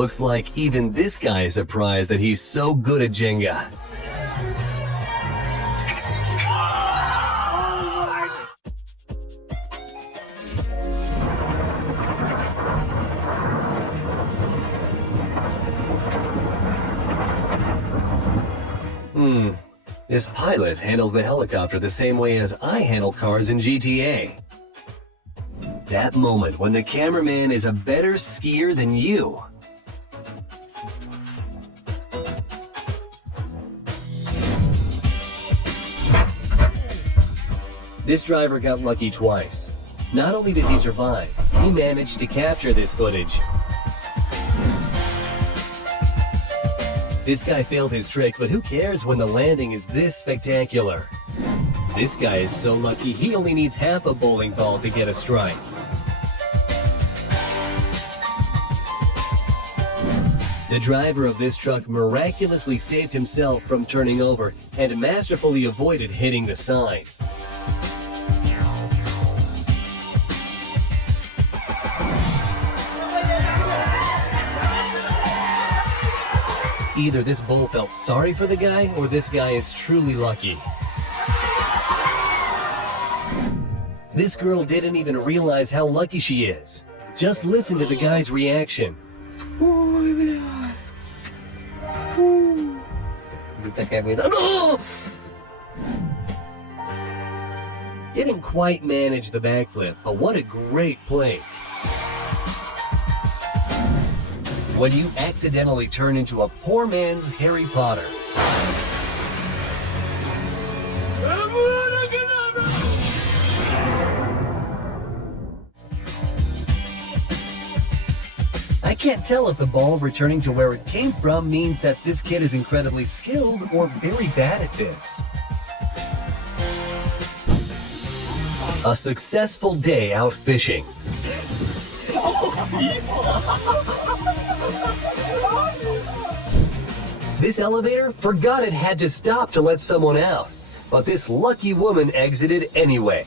Looks like even this guy is surprised that he's so good at Jenga. This pilot handles the helicopter the same way as I handle cars in GTA. That moment when the cameraman is a better skier than you. This driver got lucky twice. Not only did he survive, he managed to capture this footage. This guy failed his trick, but who cares when the landing is this spectacular? This guy is so lucky he only needs half a bowling ball to get a strike. The driver of this truck miraculously saved himself from turning over and masterfully avoided hitting the sign. Either this bull felt sorry for the guy, or this guy is truly lucky. This girl didn't even realize how lucky she is. Just listen to the guy's reaction. Didn't quite manage the backflip, but what a great play. When you accidentally turn into a poor man's Harry Potter. I can't tell if the ball returning to where it came from means that this kid is incredibly skilled or very bad at this. A successful day out fishing. This elevator forgot it had to stop to let someone out, but this lucky woman exited anyway.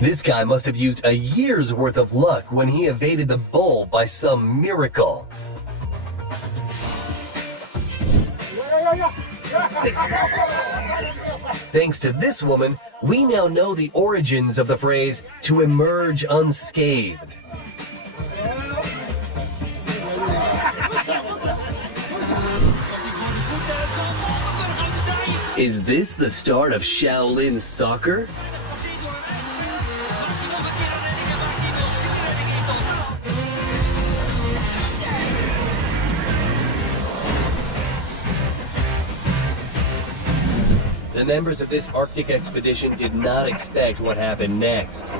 This guy must have used a year's worth of luck when he evaded the bull by some miracle. Thanks to this woman, we now know the origins of the phrase, to emerge unscathed. Is this the start of Shaolin soccer? The members of this Arctic expedition did not expect what happened next.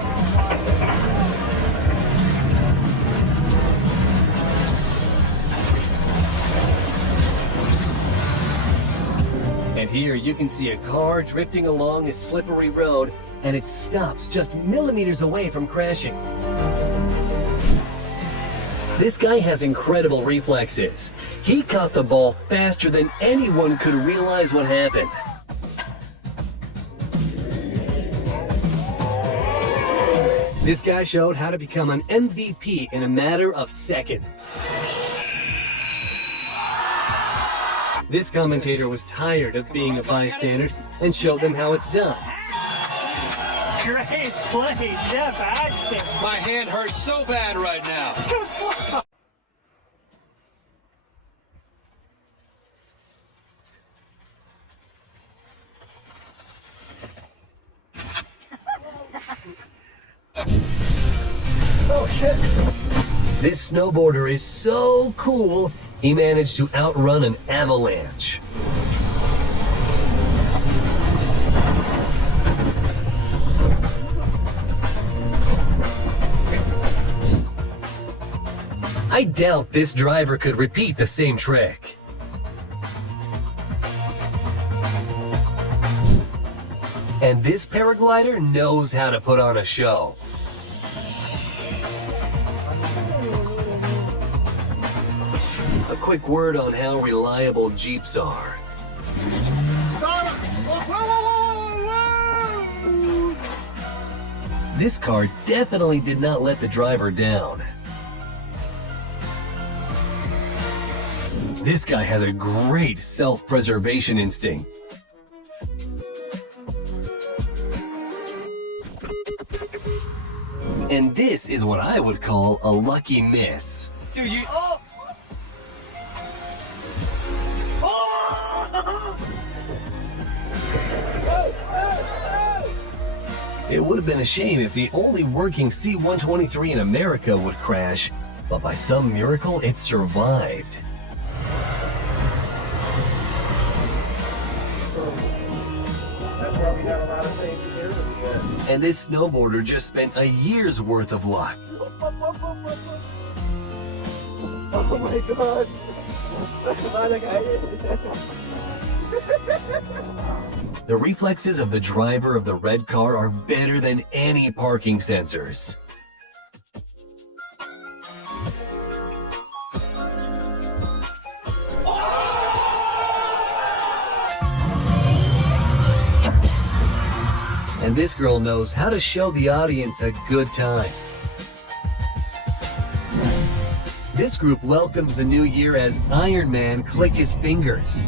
And here you can see a car drifting along a slippery road, and it stops just millimeters away from crashing. This guy has incredible reflexes. He caught the ball faster than anyone could realize what happened. This guy showed how to become an MVP in a matter of seconds. This commentator was tired of being a bystander and showed them how it's done. Great play, Jeff Axton. My hand hurts so bad right now. Oh shit. This snowboarder is so cool, he managed to outrun an avalanche. I doubt this driver could repeat the same trick. And this paraglider knows how to put on a show. A quick word on how reliable Jeeps are. This car definitely did not let the driver down. This guy has a great self-preservation instinct. And this is what I would call a lucky miss. Dude, you. It would have been a shame if the only working C-123 in America would crash, but by some miracle it survived. And this snowboarder just spent a year's worth of luck. Oh my god. The reflexes of the driver of the red car are better than any parking sensors. And this girl knows how to show the audience a good time. This group welcomes the new year as Iron Man clicked his fingers.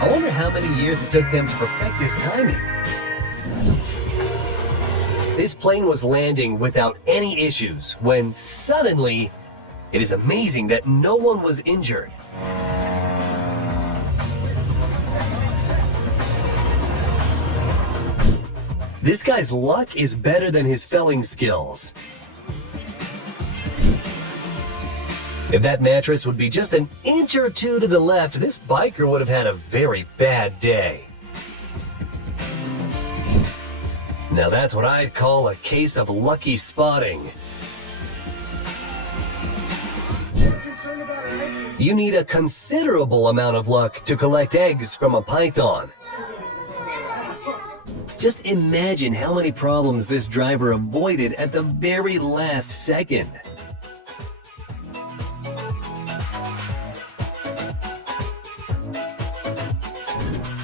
I wonder how many years it took them to perfect this timing. This plane was landing without any issues when suddenly, it is amazing that no one was injured. This guy's luck is better than his felling skills. If that mattress would be just an inch or two to the left, this biker would have had a very bad day. Now that's what I'd call a case of lucky spotting. You need a considerable amount of luck to collect eggs from a python. Just imagine how many problems this driver avoided at the very last second.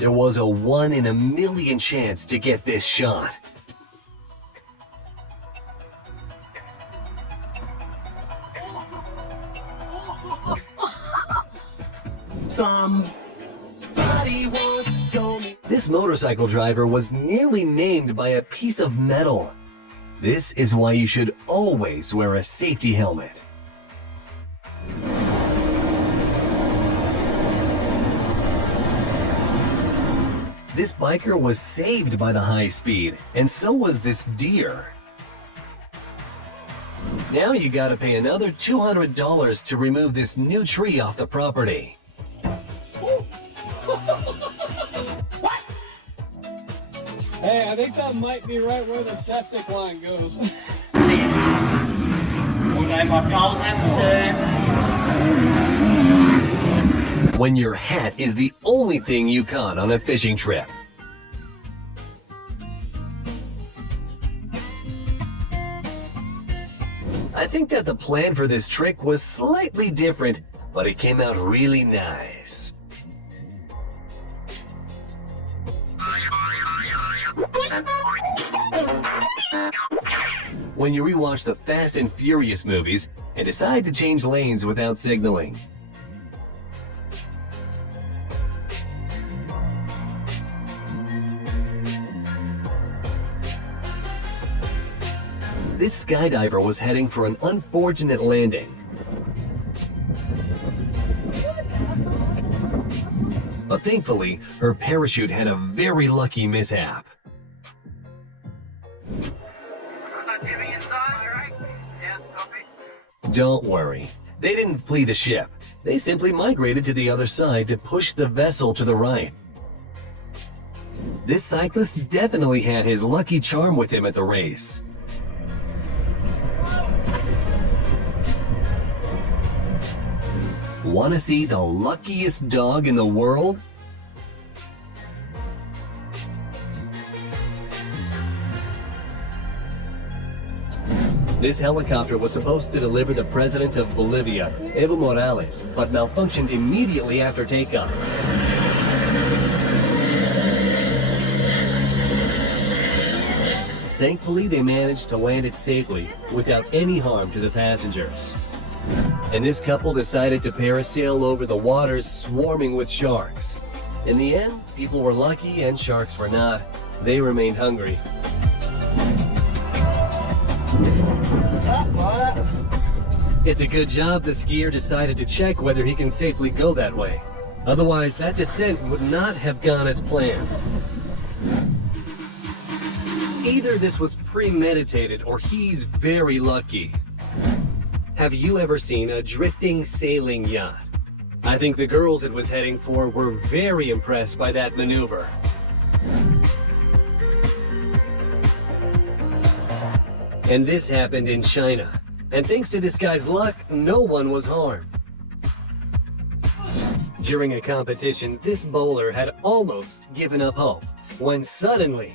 There was a 1 in a million chance to get this shot. Somebody once told me. This motorcycle driver was nearly named by a piece of metal. This is why you should always wear a safety helmet. This biker was saved by the high speed, and so was this deer. Now you gotta pay another $200 to remove this new tree off the property. Hey, I think that might be right where the septic line goes. When your hat is the only thing you caught on a fishing trip. I think that the plan for this trick was slightly different, but it came out really nice. When you rewatch the Fast and Furious movies and decide to change lanes without signaling. This skydiver was heading for an unfortunate landing. But thankfully, her parachute had a very lucky mishap. Don't worry, they didn't flee the ship. They simply migrated to the other side to push the vessel to the right. This cyclist definitely had his lucky charm with him at the race. Want to see the luckiest dog in the world? This helicopter was supposed to deliver the president of Bolivia, Evo Morales, but malfunctioned immediately after takeoff. Thankfully, they managed to land it safely without any harm to the passengers. And this couple decided to parasail over the waters swarming with sharks. In the end, people were lucky and sharks were not. They remained hungry. It's a good job the skier decided to check whether he can safely go that way. Otherwise, that descent would not have gone as planned. Either this was premeditated or he's very lucky. Have you ever seen a drifting sailing yacht? I think the girls it was heading for were very impressed by that maneuver. And this happened in China. And thanks to this guy's luck, no one was harmed. During a competition, this bowler had almost given up hope when suddenly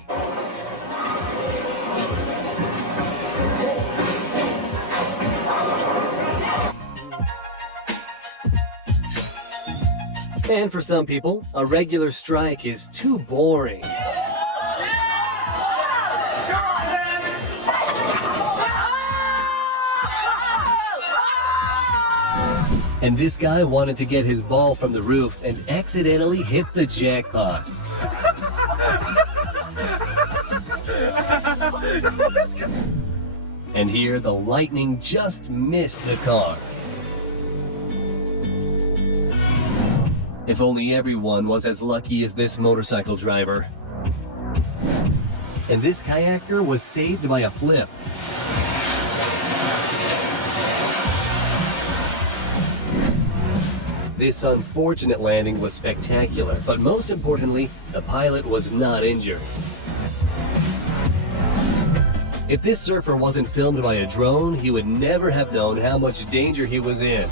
and for some people, a regular strike is too boring. And this guy wanted to get his ball from the roof and accidentally hit the jackpot. And here the lightning just missed the car. If only everyone was as lucky as this motorcycle driver. And this kayaker was saved by a flip. This unfortunate landing was spectacular, but most importantly, the pilot was not injured. If this surfer wasn't filmed by a drone, he would never have known how much danger he was in.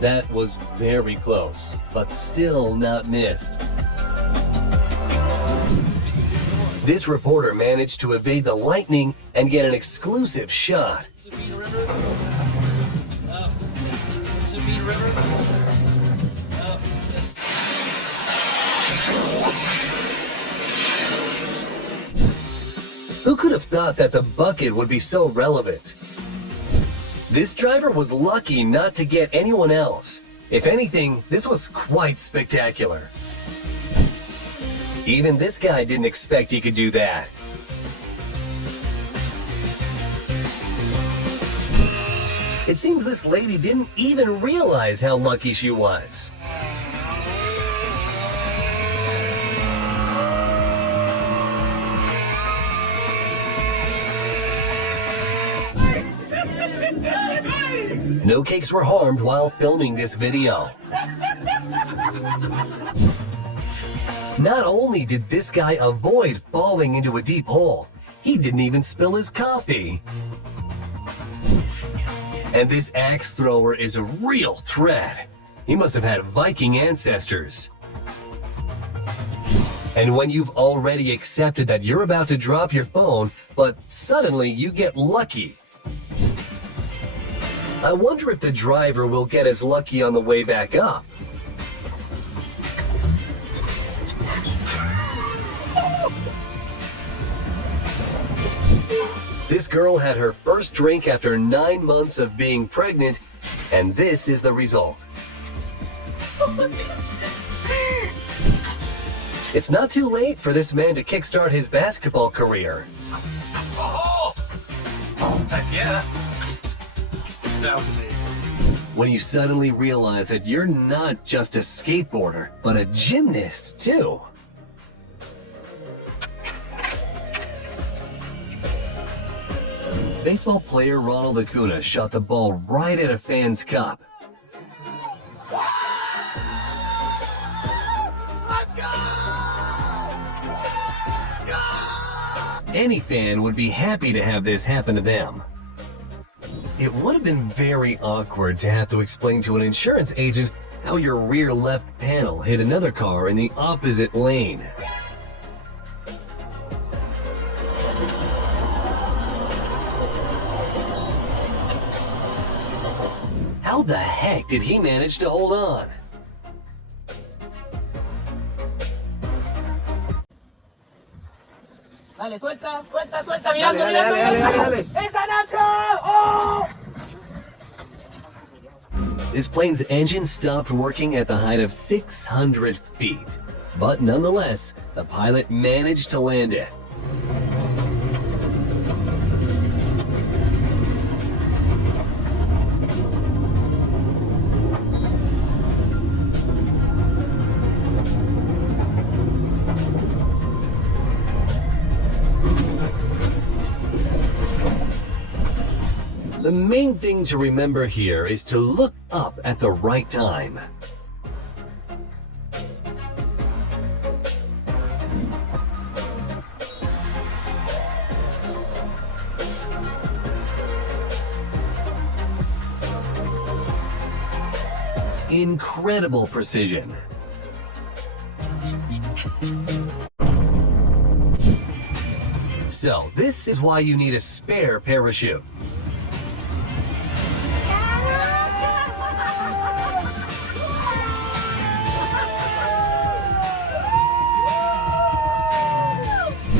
That was very close, but still not missed. This reporter managed to evade the lightning and get an exclusive shot. Who could have thought that the bucket would be so relevant? This driver was lucky not to get anyone else. If anything, this was quite spectacular. Even this guy didn't expect he could do that. It seems this lady didn't even realize how lucky she was. No cakes were harmed while filming this video. Not only did this guy avoid falling into a deep hole, he didn't even spill his coffee. And this axe thrower is a real threat. He must have had Viking ancestors. And when you've already accepted that you're about to drop your phone, but suddenly you get lucky. I wonder if the driver will get as lucky on the way back up. This girl had her first drink after 9 months of being pregnant, and this is the result. It's not too late for this man to kickstart his basketball career. Oh! Heck yeah. That was amazing. When you suddenly realize that you're not just a skateboarder, but a gymnast too. Baseball player Ronald Acuna shot the ball right at a fan's cup. Let's go! Any fan would be happy to have this happen to them. It would have been very awkward to have to explain to an insurance agent how your rear left panel hit another car in the opposite lane. How the heck did he manage to hold on? Dale, suelta, suelta, suelta, mirando, mirando. ¡Esa Nacho! ¡Oh! This plane's engine stopped working at the height of 600 feet. But nonetheless, the pilot managed to land it. The main thing to remember here is to look up at the right time. Incredible precision. So, this is why you need a spare parachute.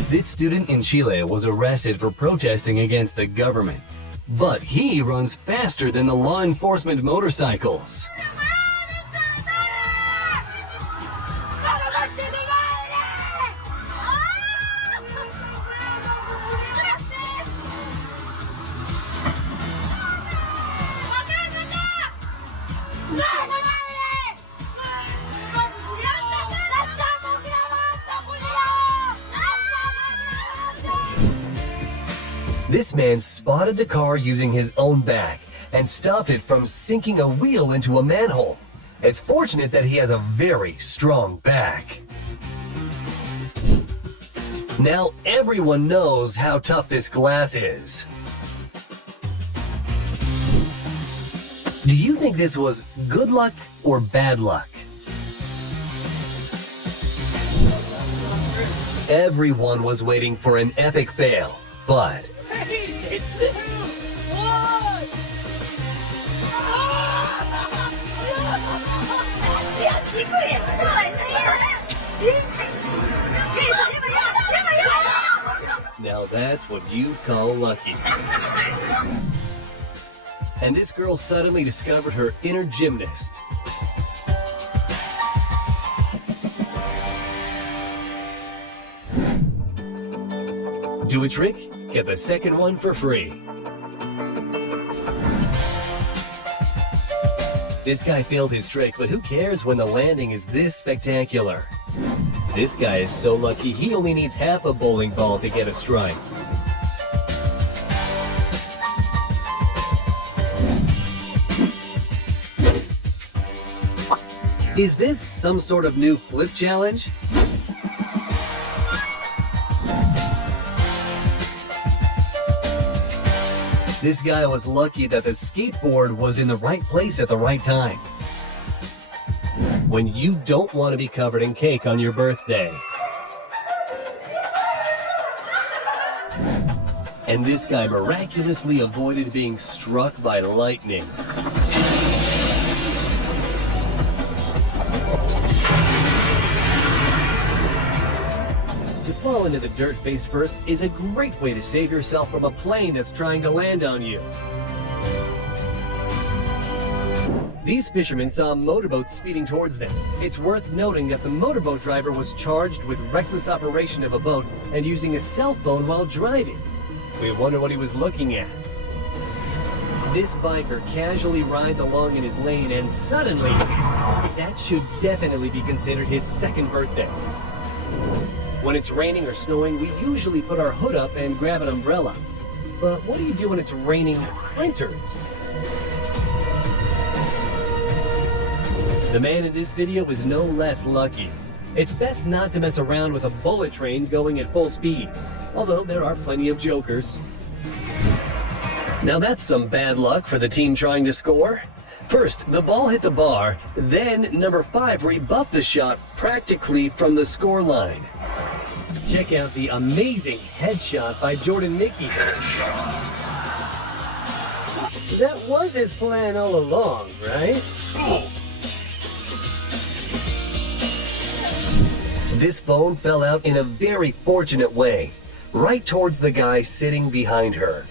This student in Chile was arrested for protesting against the government, but he runs faster than the law enforcement motorcycles. This man spotted the car using his own back and stopped it from sinking a wheel into a manhole. It's fortunate that he has a very strong back. Now everyone knows how tough this glass is. Do you think this was good luck or bad luck? Everyone was waiting for an epic fail, but now that's what you call lucky. And this girl suddenly discovered her inner gymnast. Do a trick, get the second one for free. This guy failed his trick, but who cares when the landing is this spectacular? This guy is so lucky he only needs half a bowling ball to get a strike. Is this some sort of new flip challenge? This guy was lucky that the skateboard was in the right place at the right time. When you don't want to be covered in cake on your birthday. And this guy miraculously avoided being struck by lightning. To fall into the dirt face first is a great way to save yourself from a plane that's trying to land on you. These fishermen saw a motorboat speeding towards them. It's worth noting that the motorboat driver was charged with reckless operation of a boat and using a cell phone while driving. We wonder what he was looking at. This biker casually rides along in his lane and suddenly, that should definitely be considered his second birthday. When it's raining or snowing, we usually put our hood up and grab an umbrella. But what do you do when it's raining printers? The man in this video is no less lucky. It's best not to mess around with a bullet train going at full speed, although there are plenty of jokers. Now that's some bad luck for the team trying to score. First, the ball hit the bar, then number 5 rebuffed the shot practically from the score line. Check out the amazing headshot by Jordan Mickey. That was his plan all along, right? This phone fell out in a very fortunate way. right towards the guy sitting behind her.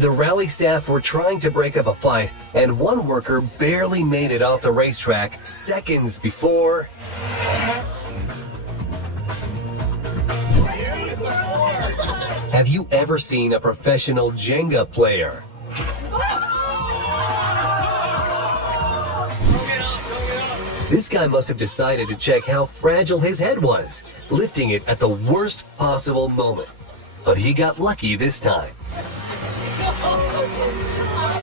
The rally staff were trying to break up a fight, and one worker barely made it off the racetrack seconds before... Have you ever seen a professional Jenga player? This guy must have decided to check how fragile his head was, lifting it at the worst possible moment. But he got lucky this time.